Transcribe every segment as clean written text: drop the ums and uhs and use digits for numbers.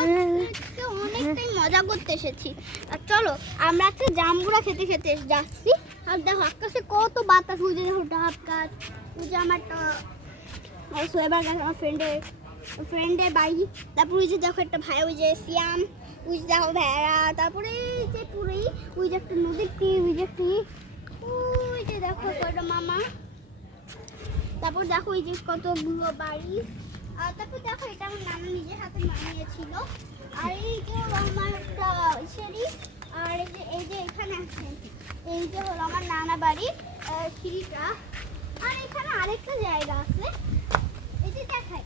অনেকটাই মজা করতে এসেছি। আর চলো আমরা একটা জাম্বুরা খেতে খেতে যাচ্ছি। আর দেখো আকাশে কত বাতাস, বুঝে দেখো ডাব গাছ, বুঝে আমার সোয়েবার গাছ, আমার ফ্রেন্ডের বাড়ি। তারপর ওই যে দেখো একটা ভাই, ওই যে সিয়াম, ওই যে দেখো ভেড়া, তারপরে এই যে পুরোই ওই যে একটা নদীর তীর, ওই যে ওই যে দেখো কয়টা মামা, তারপর দেখো ওই যে কতগুলো বাড়ি। আর তারপর দেখো এটা আমার নানা নিজের হাতে বানিয়েছিল। আর এই যে হলো আমার একটা সিঁড়ি। আর এই যে এখানে আছেন, এই যে হলো আমার নানা বাড়ির সিঁড়িটা। আর এখানে আরেকটা জায়গা আছে, এই যে দেখাই,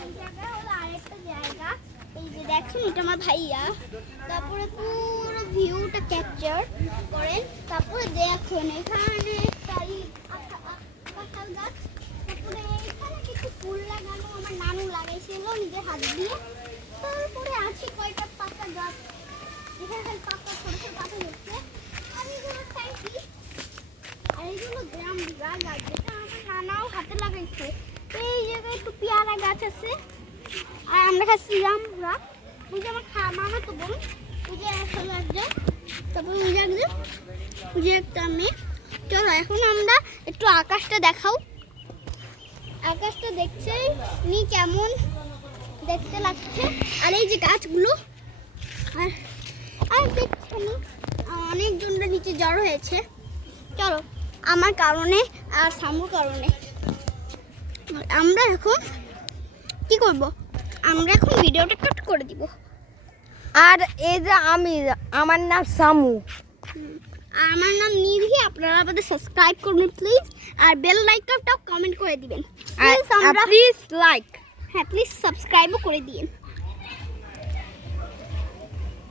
এই জায়গা হলো আরেকটা জায়গা। এই যে দেখুন এটা আমার ভাইয়া। তারপরে পুরো ভিউটা ক্যাপচার করেন। তারপরে দেখুন এখানে কাঁঠাল গাছ। তারপরে এখানে কিছু ফুল লাগানো আমার নানু লাগাইছিল নিজের হাত দিয়ে। তারপরে আছে কয়টা পাতা গাছ, এখানে খালি পাতা, ছোট ছোট পাতা হচ্ছে। আর এইগুলো ট্যাঙ্কি, আর এইগুলো জাম্বুরা গাছ, যেটা আমার নানাও হাতে লাগাইছে। এই জায়গায় একটু পেয়ারা গাছ আছে। আর আমরা খাচ্ছি জাম্বুরা। ওই যে আমার মামা তো বোন, ওই যে একটা লাগছে, তারপরে ওই লাগছে, ওই যে একটা মেয়ে। চলো এখন আমরা একটু আকাশটা দেখাও। আকাশটা দেখছে নি কেমন দেখতে লাগছে। আর এই যে গাছগুলো, আর দেখছেন অনেকজনরা নিচে জড়ো হয়েছে। চলো আমার কারণে আর সামুর কারণে আমরা এখন কি করব, আমরা এখন ভিডিওটা কাট করে দিব। আর এই যে আমার নাম সামু, আর আমার নাম নিধি। আপনারা আমাদের সাবস্ক্রাইব করুন প্লিজ, আর বেল আইকনটাও কমেন্ট করে দিবেন প্লিজ লাইক, হ্যাঁ প্লিজ সাবস্ক্রাইবও করে দিন।